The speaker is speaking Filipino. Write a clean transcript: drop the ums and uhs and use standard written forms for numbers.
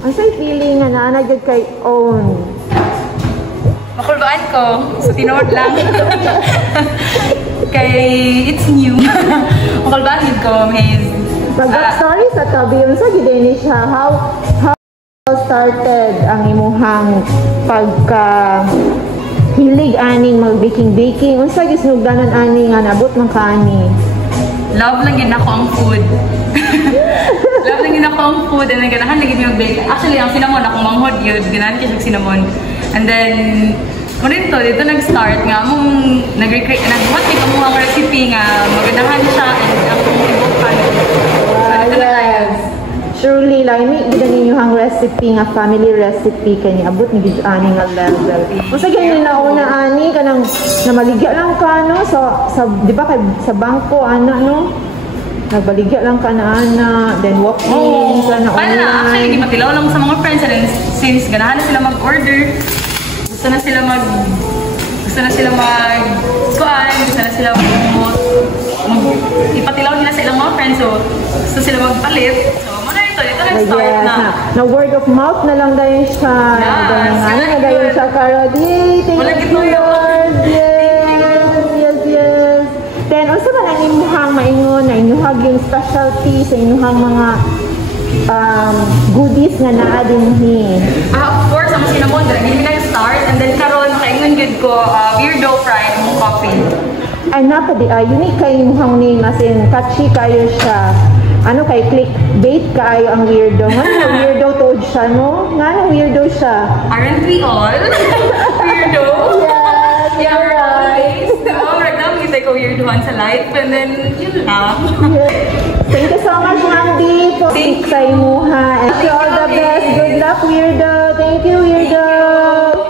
Ang sa'y feeling nga naanagad kay own? Makulbaan ko. So, tinood lang. Kay it's new. Makulbaan yun ko, Hayes. Mag-backstory sa tabi, yung sa gidini siya, how started ang imuhang hilig aning mag-baking. Unsa gisnugdanan ani nga nabot man kaani? Love lang gid ako ang food. Love lang gid ako ang food and ganahan lagi mi mag-bake. Actually, ang cinnamon akong manghod yun, ganahan ko siya cinnamon. And then dito nag-start nga mong nag-recreate, nag-what may kamuhang recipe nga maganahan siya and akong ibukan. Surely, like, may gina ninyo ang recipe nga, family recipe, kanya abot ni gid-ani nga level. Kung sa ganyan na una, ani, kanang namaligya lang ka, no? Di ba, sa bangko, ana, no? Nagbaligya lang ka na, ana, then walk-in, ka na online. Actually, matilaw lang sa mga friends, and then since ganahan na sila mag-order, gusto na sila ipatilaw nila sa ilang mga friends, so gusto sila magpalit. So, ito nag-start na. Na word of mouth na lang dahil siya. Ano na dahil siya, Karod? Yay! Thank you, Lord! Yes! Then, also ba nang imuhang maingon na inuhag yung specialty sa inuhang mga goodies nga naa dinhi? Of course, ang cinnamon, hindi nag-start. And then, karon kaingon good ko, Weirdough fried mong coffee. Ay, napadi, unique kayo imuhang name, as in, catchy kayo siya. Ano kay clickbait kaayo ang Weirdough. Nga Weirdough toad siya, no? Nga Weirdough siya. Aren't we all? Weirdough? Yes, yeah, right. So, right now, kita ko Weirdoughan sa life. And then, yun lang. Thank you so much, Mandy, for sa imuha. And all the best. Good luck, Weirdough. Thank you, Weirdough.